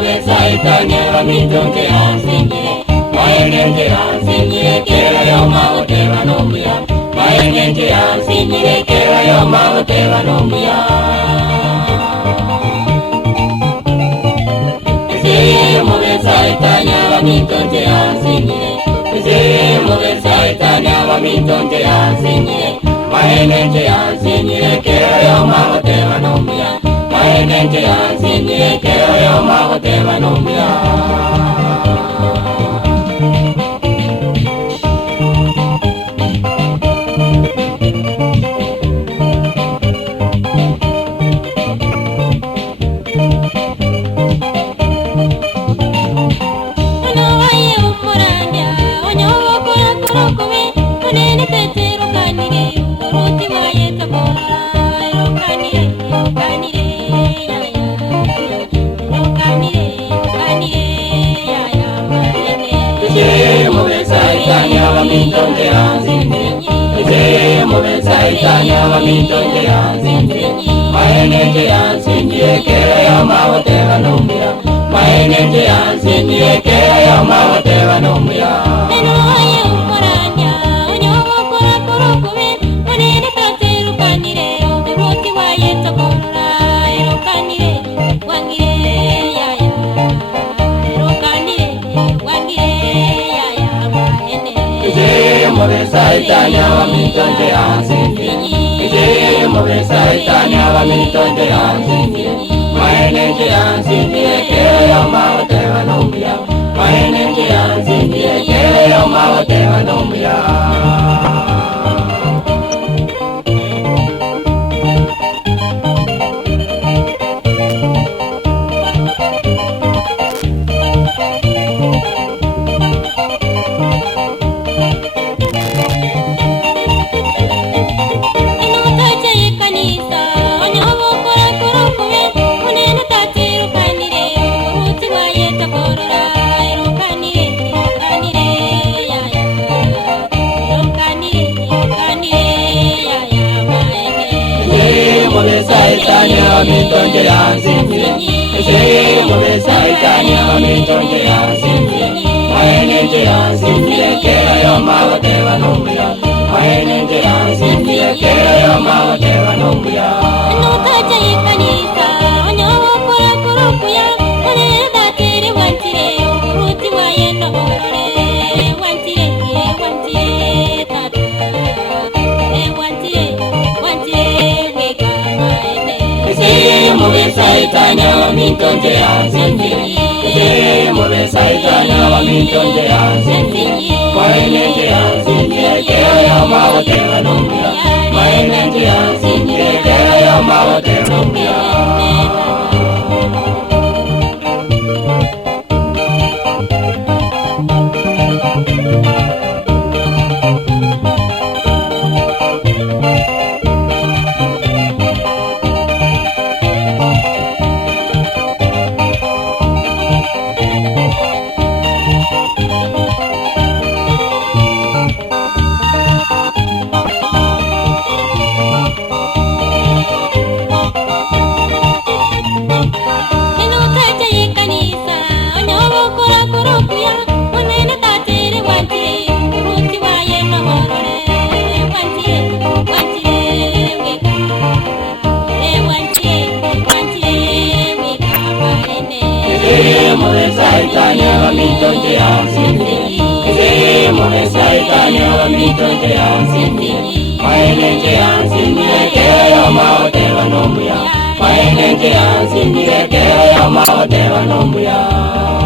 mube saitanya bamitonje ansingire mayenenje ansingire kera yo mawoteba nombuya mayenenje ansingire kera yo mawoteba nombuya Ese mube saitanya bamitonje ansingire Ese mube saitanya bamitonje ansingire mayenenje ansingire kera yo mawoteba nombuya mayenenje ansingire kera yo mawoteba nombuya Bamitonje ansingire Ese mube saitanya bamitonje ansingire mayenenje ansingire kera yo mawoteba nombuya mayenenje ansingire kera yo mawoteba nombuya mube saitanya bamitonje ansingire Ese mube saitanya bamitonje ansingire mayenenje ansingire kera yo mawoteba nombuya mayenenje ansingire kera yo mawoteba nombuya mube saitanya bamitonje ansingire Ese mube saitanya bamitonje ansingire mayenenje ansingire kera yo mawoteba nombuya mayenenje ansingire kera yo mawoteba nombuya mube saitanya bamitonje ansingire Ese mube saitanya bamitonje ansingire mayenenje ansingire kera yo mawoteba nombuya mayenenje ansingire kera yo mawoteba nombuya mube saitanya bamitonje ansingire Ese mube saitanya bamitonje ansingire mayenenje ansingire kera yo mawoteba nombuya mayenenje ansingire kera yo mawoteba nombuya